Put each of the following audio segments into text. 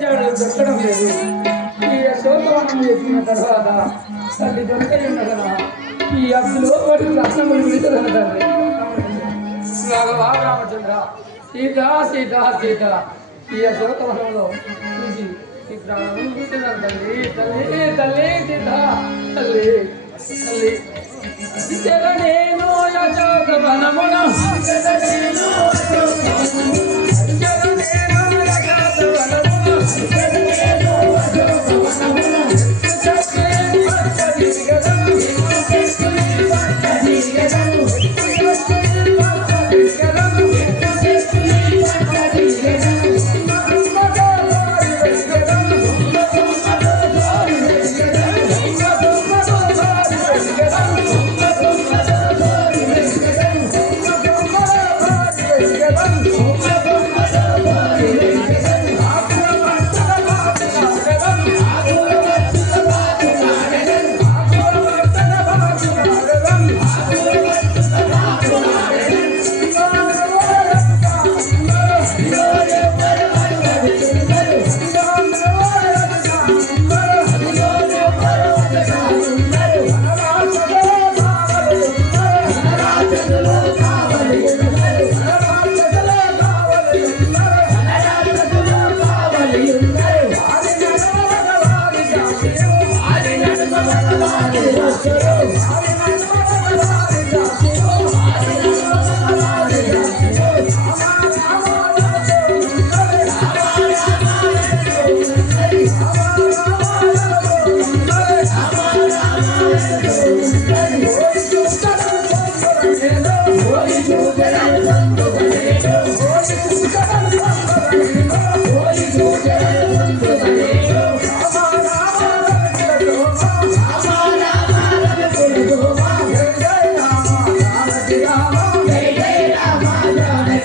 జాడలు దొరకడం లేదు. ఈ శోకవనం చేసిన తర్వాత తల్లి దొరకయి ఉండగల ఈ అప్పులో పడి రత్నములు విడుదల తండ్రి రాఘవా రామచంద్ర సీత సీత సీత. ఈ అశోకవనంలో చూసి ఈ ప్రాణం విడుదల తల్లి తల్లి తల్లి సీత తల్లి తల్లి. ఇతర నేను అశోకవనమున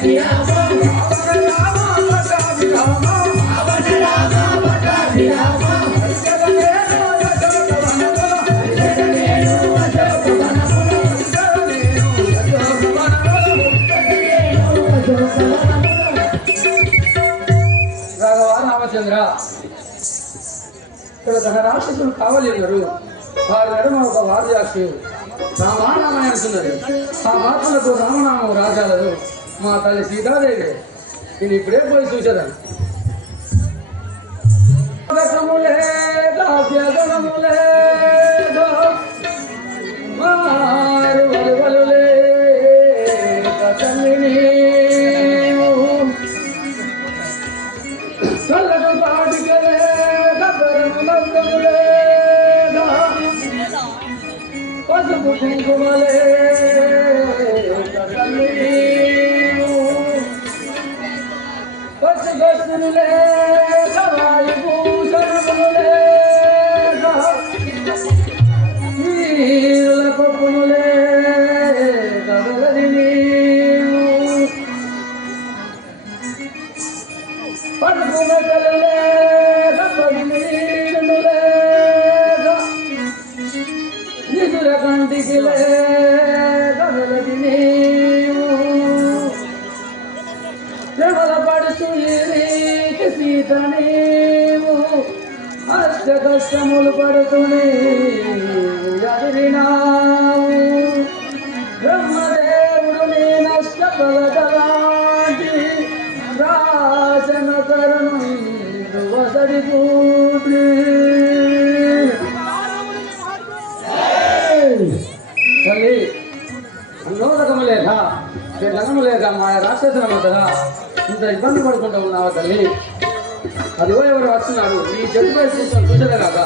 Yeah. రాఘవ రామచంద్ర. ఇక్కడ తన రాక్షసులు కావలేరు వారి నడుమ ఒక వార్యాక్షి రామానామని అంటున్నది ఆ మాటలకు రామనామం రాజాలను మా తల్లి సీతాదేవి. నేను ఇప్పుడే పోయి చూసేదాన్ని. రకములే దాస్యగణములే I'm going to go to రీతి నీవు అష్ట కష్టములు పడుతుని ఎదిరినావు బ్రహ్మదేవుడు నీ నష్టపలకలాంటి రాజన కరణం వసడి కూడి తల్లి అన్నోదకము లేక జగనము లేక మా రాక్షసుల మధ్యగా ఇంత ఇబ్బంది పడుకుంటూ ఉన్నావా తల్లి? అదిగో ఎవరు వస్తున్నారు? ఈ చెట్టు వేసి చూసేదే కాక